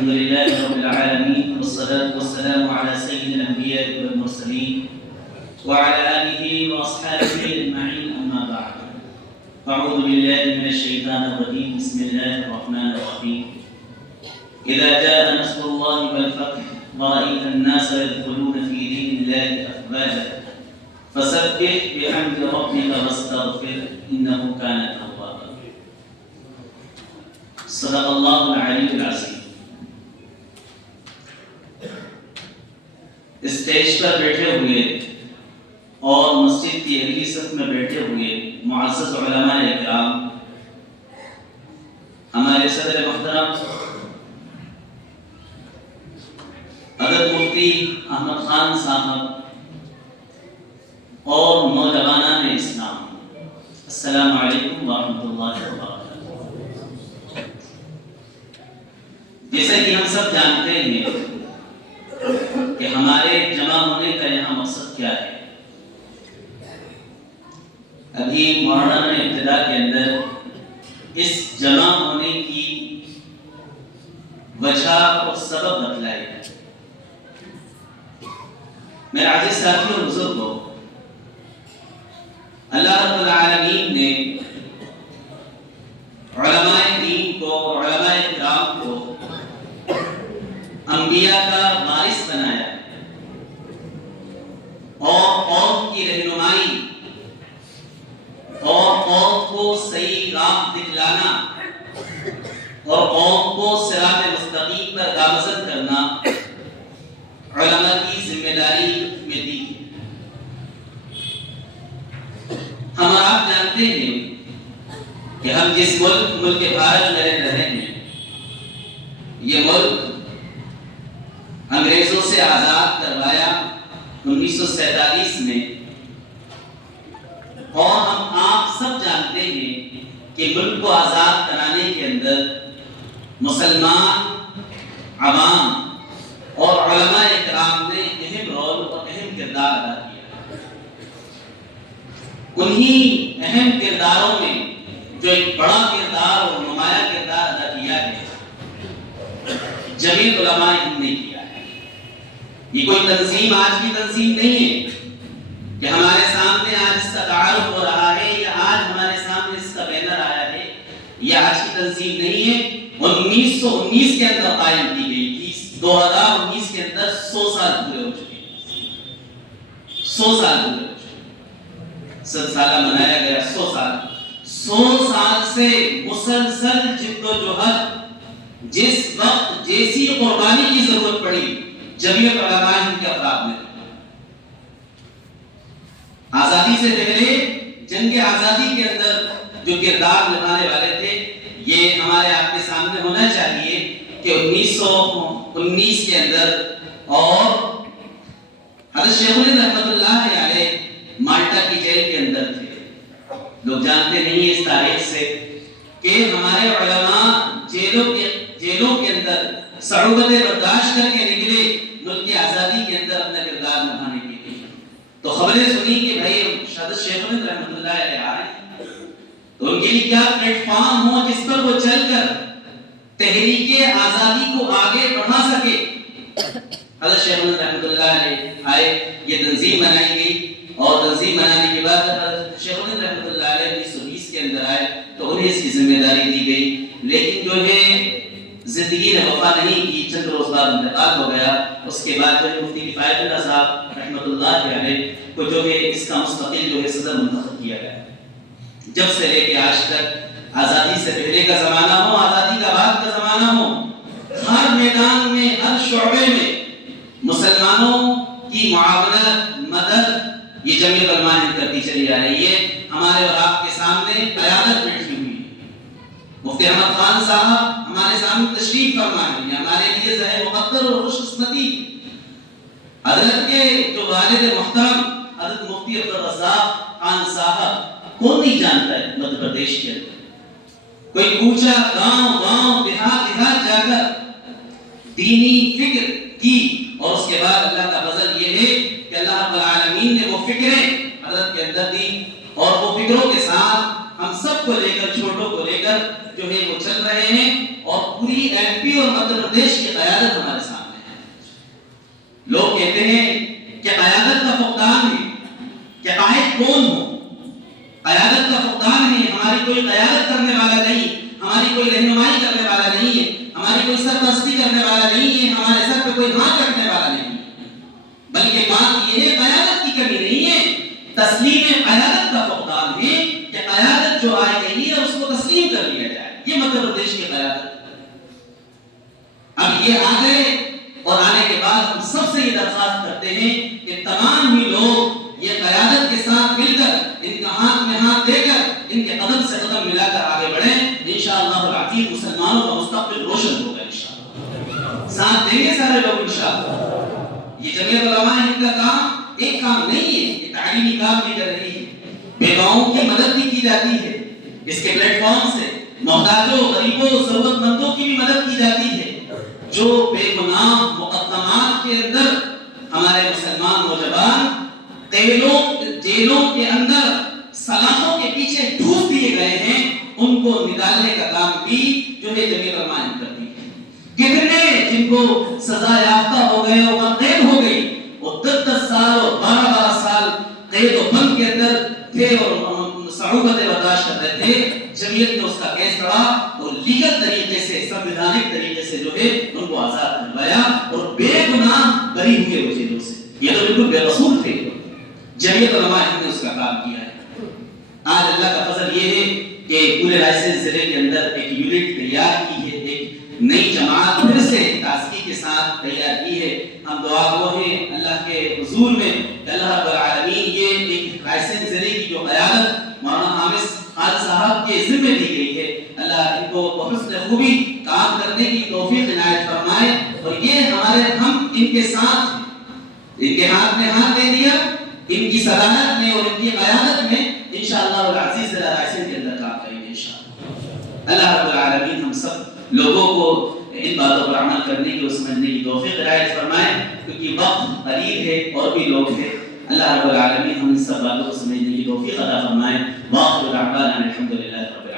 الحمد لله رب العالمين والصلاة والسلام على سيد الأنبياء والمرسلين وعلى آله وأصحابه أجمعين أما بعد أعوذ بالله من الشيطان الرجيم بسم الله الرحمن الرحيم إذا جاء نصر الله والفتح ورأيت الناس يدخلون في دين الله أفواجا فسبح بحمد ربك واستغفر إنه كان توابا صدق الله العلي العظيم. اسٹیج پر بیٹھے ہوئے اور مسجد کی اگلی صف میں بیٹھے ہوئے معزز علماء اکرام، ہمارے صدر محترم حضرت مفتی احمد خان صاحب اور نوجوانان اسلام، السلام علیکم ورحمۃ اللہ وبرکاتہ۔ جیسا کہ ہم سب جانتے ہیں کہ ہمارے جمع ہونے کا یہاں مقصد کیا ہے۔ ابھی محرم ابتدا کے اندر اس جمع ہونے کی وجہ اور سبب بتلائے گا۔ میرے عزیز ساتھیوں بزرگوں، اللہ رب العالمین نے علماء دین کو، علماء کرام کو انبیاء کا وارث بنایا اور قوم کی رہنمائی اور قوم کو صحیح راہ دکھلانا اور قوم کو صراط مستقیم پر گامزن کرنا علماء کی ذمہ داری میں دی۔ ہم آپ جانتے ہیں کہ ہم جس ملک بھارت میں رہ رہے ہیں، یہ ملک انگریزوں سے آزاد کروایا 1947 میں، اور ہم آپ سب جانتے ہیں کہ ملک کو آزاد کرانے کے اندر مسلمان عوام اور علماء اکرام نے اہم رول اور اہم کردار ادا کیا۔ انہی اہم کرداروں میں جو ایک بڑا کردار اور نمایاں کردار ادا کیا ہے، جمیع علماء ہند نے کیا ہے۔ یہ کوئی تنظیم آج کی تنظیم نہیں ہے کہ ہمارے سامنے آج اس کا تعارف ہو رہا ہے یا آج ہمارے سامنے اس کا بینر آیا ہے، یہ آج کی تنظیم نہیں ہے۔ 1919 کے اندر قائم کی گئی تھی، 2019 کے اندر 100 سال پورے ہو چکے ہیں۔ 100 سال پورے ہو چکے ہیں، 100 سالہ منایا گیا، 100 سال 100 سال سے مسلسل جد و جہد، جس وقت جیسی قربانی کی ضرورت پڑی جمیع علماء ہند کے افراد نے۔ آزادی سے پہلے جنگ آزادی کے اندر جو کردار نبھانے والے تھے، یہ ہمارے آپ کے سامنے ہونا چاہیے کہ 1919 کے اندر، اور حضرت شیخ الہند رحمۃ اللہ علیہ مالٹا کی جیل کے اندر تھے۔ لوگ جانتے نہیں ہیں اس تاریخ سے کہ ہمارے علماء جیلوں کے اندر صعوبتیں برداشت کر کے نکلے ملک کی آزادی کے اندر اپنا کردار نبھانے کے لیے۔ تو خبریں سنی کہ بھائی حضرت شیخ الہند رحمۃ اللہ علیہ آئے، تو ان کے لیے کیا پلیٹ فارم ہو جس پر وہ چل کر تحریک آزادی کو آگے بڑھا سکے۔ حضرت شیخ الہند رحمۃ اللہ علیہ آئے، یہ تنظیم بنائی گئی، اور تنظیم بنانے کے بعد حضرت شیخ الہند رحمۃ اللہ علیہ 1920 کے اندر آئے تو انہیں اس کی ذمہ داری دی گئی، لیکن جو ہے زندگی نے وفا نہیں کی، چند روز بعد انتقال ہو گیا۔ اس کے بعد جو ہے مفتی کفایت اللہ صاحب رحمۃ اللہ علیہ کو جو ہے اس کا مستقل جو ہے صدر منتخب کیا گیا۔ جب سے لے کے آج تک، آزادی سے پہلے کا زمانہ ہو، آزادی کا بعد کا زمانہ ہو، ہر میدان میں، ہر شعبے میں مسلمانوں کی معاونت، مدد یہ جمیع علماء ہند کرتی چلی آ رہی ہے۔ ہمارے اور آپ کے سامنے قیادت بیٹھی ہوئی ہے، مفتی احمد خان صاحب ہمارے سامنے تشریف فرما رہے ہیں، ہمارے لیے ظاہر مقدر اور خوش قسمتی۔ حضرت کے جو والد محترم حضرت مفتی عبدالرزاق خان صاحب، کون نہیں جانتا ہے مدھیہ پردیش کے اندر، کوئی کوچہ گاؤں دیہات جا کر دینی فکر کی، اور اس کے بعد اللہ کا فضل یہ ہے کہ اللہ رب العالمین نے وہ فکریں حضرت کے اندر دی، اور وہ فکروں کے ساتھ ہم سب کو کو لے کر چھوٹوں کو لے کر جو ہے وہ چل رہے ہیں اور پوری ایم پی اور مدھیہ پردیش کی قیادت ہمارے سامنے ہے. لوگ کہتے ہیں کہ قیادت کا فقدان ہے کہ قائد کون ہو. قیادت کا فقدان ہے, ہماری کوئی قیادت کرنے والا نہیں, ہماری کوئی رہنمائی کرنے والا نہیں ہے, ہماری کوئی سرپرستی کرنے والا نہیں ہے, ہمارے سر پہ کوئی ہاتھ رکھنے والا نہیں ہے. بلکہ بات یہ ہے قیادت کی کمی نہیں ہے, تسلیم قیادت کا فقدان ہے کہ قیادت جو آئے گئی ہے اس کو تسلیم کر لیا جائے. یہ مدھیہ پردیش کی قیادت. اب یہ آ گئے اور آنے کے بعد ہم سب سے یہ درخواست کرتے ہیں کہ تمام ہی لوگ یہ قیادت کے ساتھ مل کر, ان کا ہاتھ میں ہاتھ دے کر, ان کے قدم سے قدم ملا کر آگے بڑھیں. انشاءاللہ العزیز مسلمانوں کا مستقبل روشن ہوگا انشاءاللہ. ساتھ دیں گے سارے لوگ انشاءاللہ. یہ جمعیت علماء ہند کا کام ایک کام نہیں ہے, یہ تعلیمی کام بھی کر رہی ہے, بیواؤں کی مدد بھی کی جاتی ہے, اس کے پلیٹ فارم سے محتاجوں, غریبوں, ضرورت مندوں کی بھی مدد کی جاتی ہے. جو بے گناہ مقدمات کے اندر ہمارے مسلمان نوجوان جیلوں کے اندر سلاخوں کے پیچھے ٹھوس دیے گئے ہیں, ان کو نکالنے کا کام بھی جو ہے جمعیت علماء ہند کرتی ہے. کتنے جن کو سزا یافتہ ہو گئے اور قید ہو گئی, وہ 10 سال اور 12 سال قید و بند کے اندر تھے اور صعوبتیں برداشت کر رہے تھے. جمعیت نے اس کا کیس لڑا اور لیگل طریقے سے, سنویدھانک طریقے سے جو ہے ان کو آزاد کروایا اور بے گناہ بری ہوئے وہ جیلوں سے. یہ تو بالکل بے قصور تھے. جمعیت علماء ہند نے اس کا کام کیا ہے. آج اللہ کا فضل یہ ہے کہ پورے رائے ضلع کے اندر ایک یونٹ تیار کی ہے, ایک نئی جماعت پھر سے تازگی کے ساتھ تیار کی ہے. ہم دعا گو ہیں اللہ کے حضور میں کہ اللہ رب العالمین یہ ایک رائے ضلع کی جو قیادت مولانا حامد خان صاحب کے ذمہ دی گئی ہے, اللہ ان کو بحسن خوبی کام کرنے کی توفیق عنایت فرمائے. اور یہ ہمارے ہم ان کے ساتھ, ان کے ہاتھ میں ہاتھ دے دیا, ان کی صلاحیت میں اور ان کی قیادت میں انشاءاللہ العزیز رائے کے اندر کام کریں گے انشاءاللہ. اللہ رب العالمین ہم سب لوگوں کو ان باتوں پر عمل کرنے کی اور سمجھنے کی توفیق عنایت فرمائے, کیونکہ وقت قریب ہے اور بھی لوگ ہیں. اللہ رب العالمین ہم ان سب باتوں کو سمجھنے کی توفیق عطا فرمائے. واخر دعوانا الحمدللہ رب